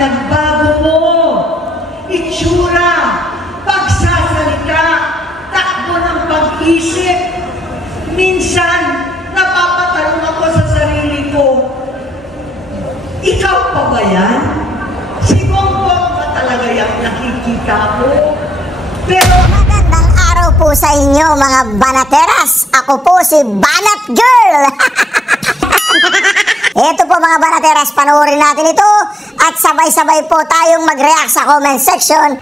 pinagbago mo. Itsura, pagsasalita, takbo ng pag-isip. Minsan, napapatanong ako sa sarili ko, ikaw pa ba yan? Si Bongbong ba talaga yung nakikita ko? Pero magandang araw po sa inyo mga banateras. Ako po si Banat Girl. Ito po mga banateras, panoorin natin ito at sabay-sabay po tayong mag-react sa comment section.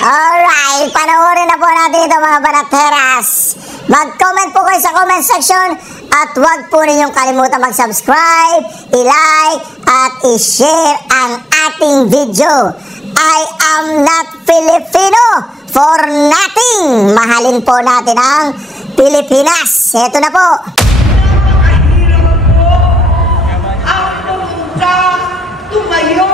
Alright, panoorin na po natin ito mga banateras. Mag-comment po kayo sa comment section at huwag po ninyong kalimutan mag-subscribe, i-like at i-share ang ating video. I am not Filipino for nothing. Mahalin po natin ang Pilipinas. Ito na po. Tumayo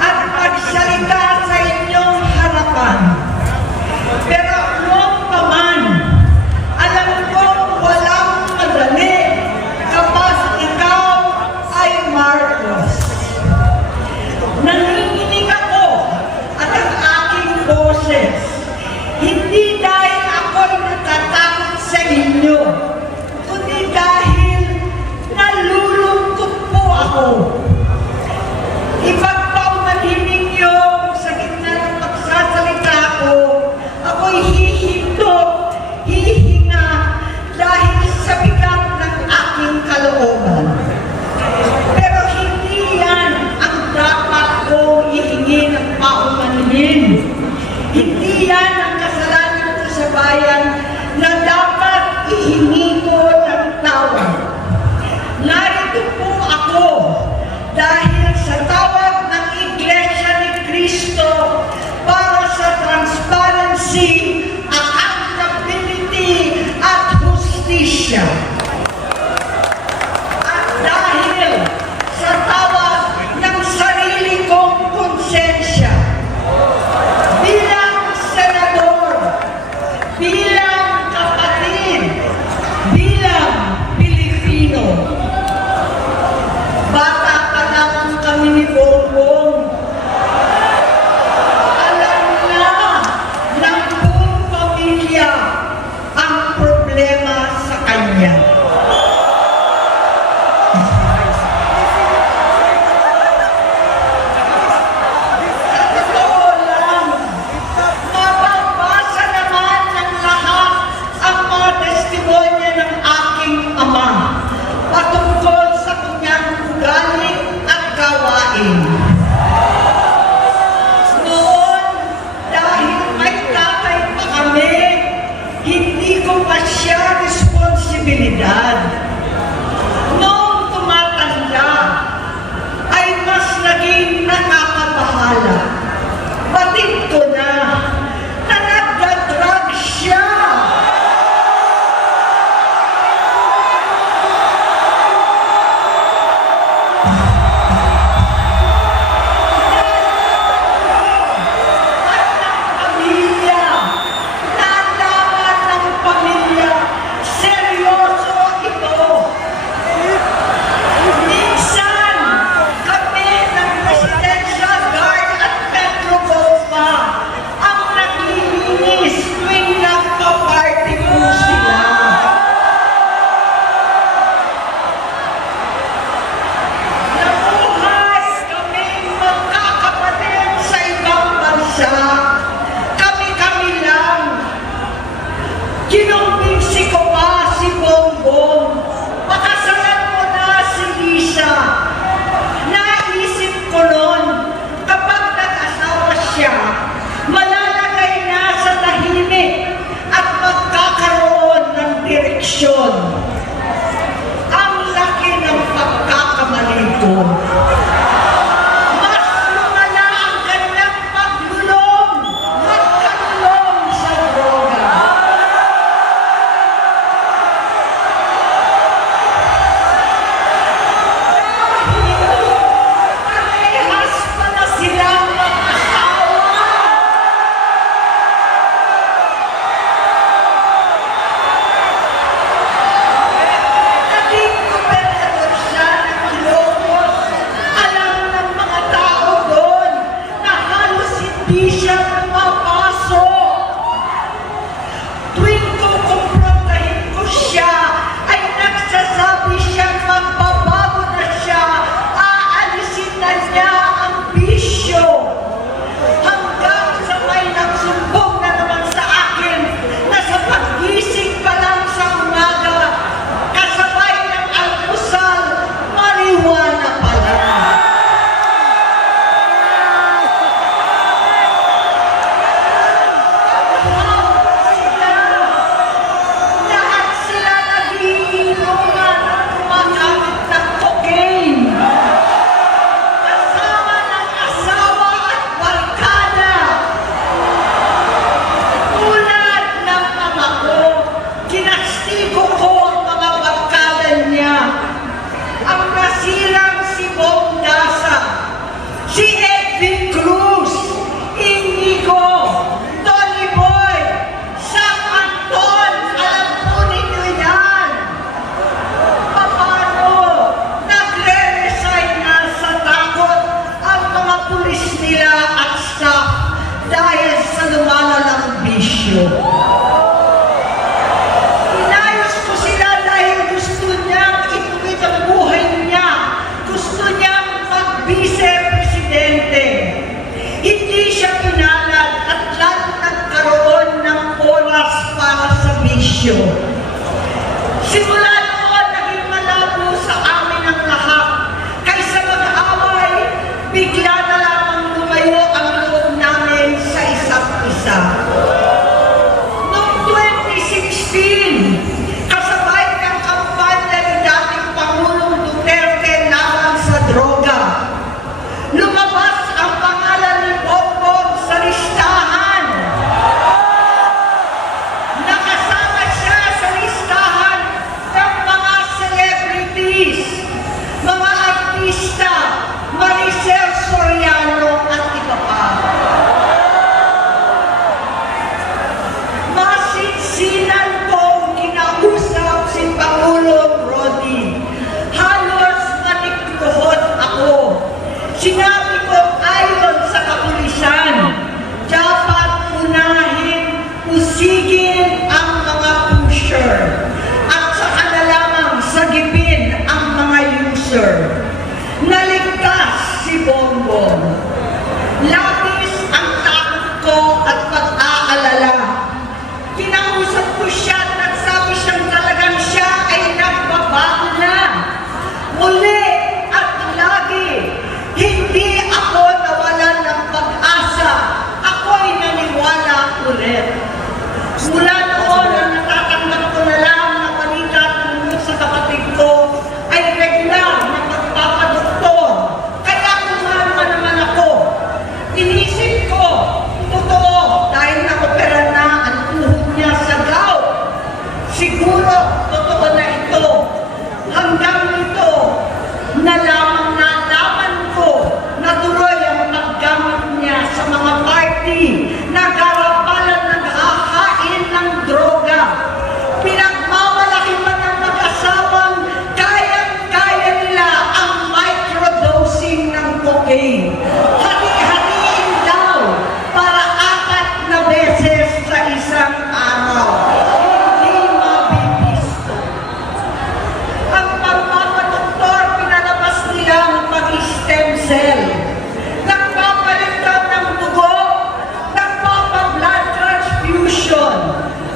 at magsalita sa inyong harapan. Pero noon pa man, alam ko walang madali kapag ikaw ay Marcos. Nanginginig ako at ang aking boses, hindi dahil ako'y natatakot sa inyo, kundi dahil nalulungkot po ako. Ipagpaumanhin ninyo sa gitna ng pagsasalita ko, ako'y hihinto, hihinga dahil sa bigat ng aking kalooban. Pero hindi yan ang dapat kong ihingi ng paumanhin. Hindi yan ang kasalanan ko sa bayan na dapat ihingi ko ng tawad. Narito po ako dahil sa tawag ng Iglesia ni Cristo para sa transparency, accountability at hustisya. At dahil sa tawag ng sarili kong konsensya, bilang senador, bilang kapatid, bilang Pilipino, bata pa lang kami ni Bongbong. Alam na ng buong di siya pumapasok. Tuwing kukumprontahin ko siya, ay nagsasabi siyang magbabago na siya, aalisin na niya ang bisyo. Hanggang sa may nagsumbong na naman sa akin na sa pag-gising pa lang sa umaga, kasabay ng almusal, marijuana pala. Lahat sila nagiinuman at gumagamit ng cocaine. Kasama ng asawa at barkada. Tulad ng ama ko, kinastigo ko ang mga barkada niya. Ang nasirang si Bong Dasa, si Edwin Cruz, Inigo, Tony Boy, Sam Anton, alam po ninyo yan. Paano nagre-resign na sa takot ang mga pulis nila at staff dahil sa lumalalang bisyo? Inayos ko sila dahil gusto niyang ituwid ang buhay niya. Gusto niyang mag-vice-presidente. Hindi siya pinalad at lalo nagkaroon ng oras para sa bisyo. Simula noon, naging malabo sa amin ang lahat. Kaysa mag-away, bigla na lamang lumayo ang loob namin sa isa't isa. Noong 2016, kasabay ng kampanya ni dating Pangulong Duterte laban sa droga, lumabas ang pangalan ni Bongbong sa listahan. Nakasama siya sa listahan ng mga celebrities, mga artista, Maricel Soriano at iba pa. Masinsinan kong kinausap si Pangulong Rodi. Halos manikluhod ako. Sinabi ko ayon sa kapulisan, dapat unahin, usigin ang mga pusher at saka na lamang sagipin ang mga user. Naligtas si Bongbong. Labis ang takot ko at pag-aalala. Kinausap ko siya at nagsabi siyang talagang siya ay nagbabago na. Muli at lagi, hindi ako nawalan ng pag-asa. Ako'y naniwala ulit. Mula noon, ang natatanggap ko na lang na balita tungkol sa kapatid ko ay regular na pagpapadoktor. Kaya kumalma naman ako. Inisip ko, totoo, dahil nakopera na ang tuhod niya sa gout. Siguro, totoo na ito. Hanggang nito, nalaman ko na tuloy ang paggamit niya sa mga party na garapalan ng hahain ng droga. Pinagmamalaki pa ng mag-asawang kayang-kaya nila ang microdosing ng cocaine. Hati-hatiin daw para 4 na beses sa isang araw. Hindi mabibisto. Ang pagpapadoktor, pinalabas nila ang pag-stem cell. Nagpapalitan ng dugo, nagpapa-blood transfusion.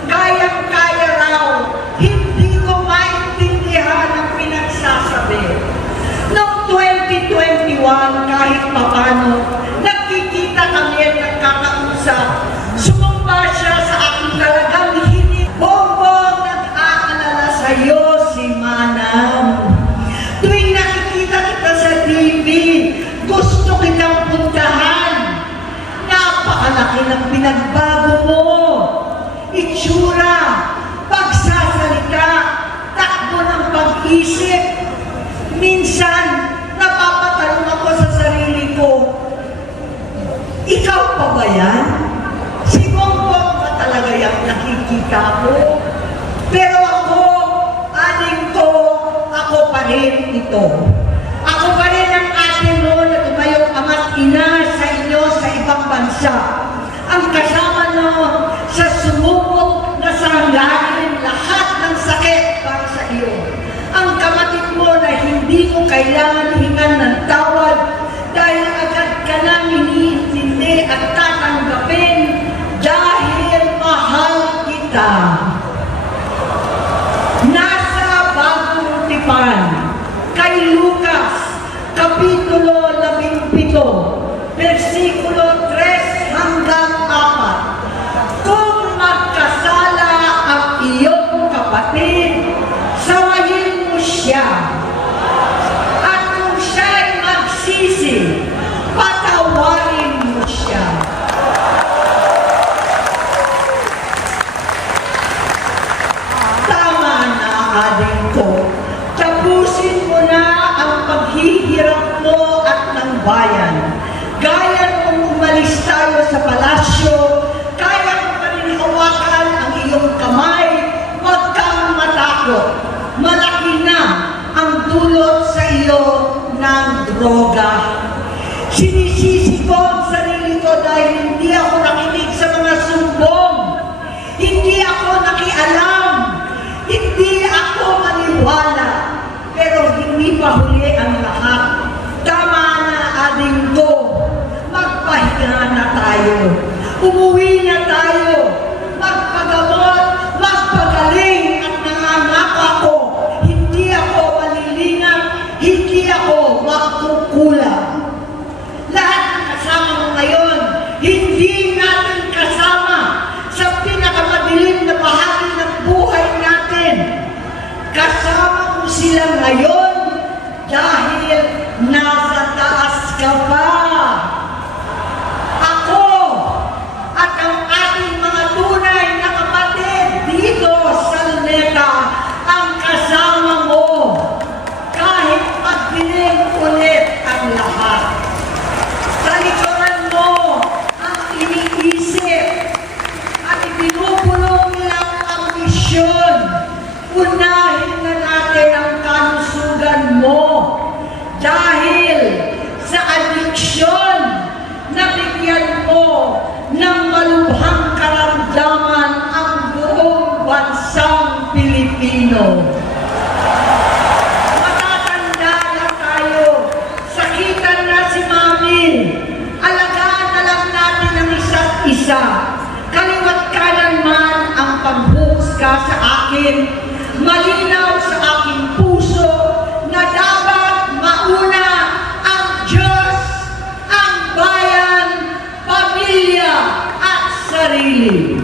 Kayang-kaya raw. Hindi ko maintindihan ang pinagsasabi. Noong 2021, kahit papano, nagkikita kami at nagkakausap. Sumumpa siya sa aking talagang hinig. Bongbong, nag-aalala sa'yo si Manang. Tuwing nakikita kita sa TV, gusto kitang puntahan. Napakalaki ng pinagbago mo. Itsura, pagsasalita, takbo ng pag-isip. Minsan, napapatanong ako sa sarili ko, ikaw pa ba yan? Si Bongbong ba talaga yung nakikita ko? Pero ako, aling ko, ako pa rin ito. Ako pa rin ang ate mo na tumayong ama't ina sa inyo sa ibang bansa. bansa. Ang kasama na sa sumubok na saranglahin lahat ng sakit para sa iyo. Ang kapatid mo na hindi mo kailangan hingan ng tawad dahil agad ka nang iniintindi at tatanggapin dahil mahal kita. Nasa Bagong Tipan, kay Lucas, Kapitulo 17, versikulo 3 hanggang 4. Kung magkasala ang iyong kapatid, sawayin mo siya. At kung siya'y magsisi, patawarin mo siya. Tama na, ading ko. Tapusin mo na ang paghihirap mo at ng bayan. Gaya kung umalis tayo sa palasyo, kaya mo pa rin hawakan ang iyong kamay, huwag kang matakot. Malaki na ang dulot sa iyo ng droga. Sinisisi ko ang sarili ko dahil hindi ako nakinig sa mga sumbong. Hindi ako nakialam. Hindi ako maniwala. Pero hindi pa huli ang lahat. Tama na, ading ko. Magpahinga na tayo. Umuwi na tayo. Magpagamot, magpagaling at nangangako ako. Hindi ako malilinang, hindi ako magkukulang. Lahat ng kasama mo ngayon, hindi natin kasama sa pinakamadilim na bahagi ng buhay natin. Kasama mo sila ngayon dahil nasa taas ka pa. Ako at ang ating mga tunay na kapatid dito sa Luneta ang kasama mo kahit magdilim ulit ang lahat. Talikuran mo ang iniisip at ibinubulong nilang ambisyon. Unahin na natin ang kalusugan mo dahil sa adiksyon na bigyan mo ng malubhang karamdaman ang buong bansang Pilipino. Matatanda na tayo, sakitan na si Mami, alagaan na lang natin ang isa't isa. Kaliwat kanan man ang pambuhusga sa akin, malinaw sa aking puso na dapat mauna ang Diyos, ang bayan, pamilya at sarili.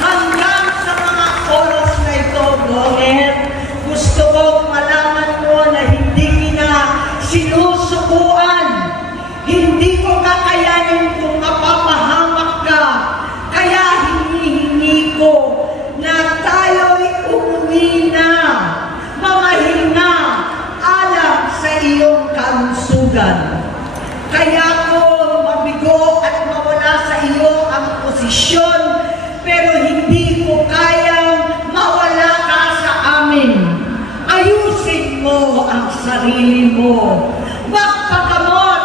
Hanggang sa mga oras na ito, Gomet, gusto kong malaman mo na hindi kita sinusukuan. Hindi ko kakayanin kung mapapahamak ka. Kaya hinihingi ko na tayo'y umuwi na, mamahinga, alam sa iyong kalusugan. Kaya ko mabigo at mawala sa iyo ang posisyon, pero hindi ko kayang mawala ka sa amin. Ayusin mo ang sarili mo. Magpagamot,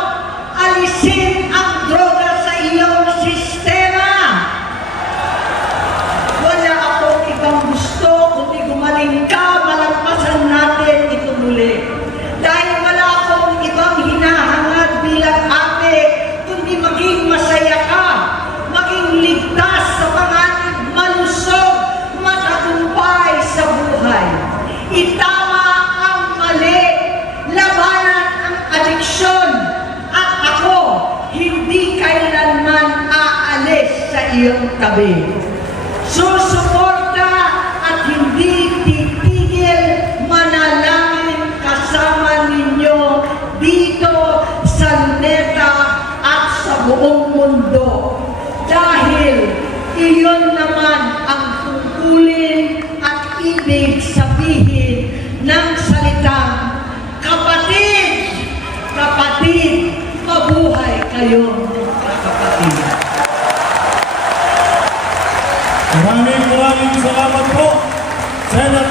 alisin ang droga sa iyong sistema. Wala akong ibang gusto kundi gumaling ka, malagpasan natin ito muli. Dahil wala akong ibang hinahangad bilang ate, kundi maging masaya ka, maging ligtas sa panganib, malusog, matagumpay sa buhay. Itama ang mali, labanan ang adiksyon, at ako hindi kailanman aalis sa iyong tabi. Susuporta at hindi titigil manalangin kasama ninyo dito sa Luneta at sa buong mundo. Dahil iyon naman ang tungkulin at ibig sabihin ng salitang kapatid, kapatid, mabuhay kayong kapatid. Maraming salamat po, Senator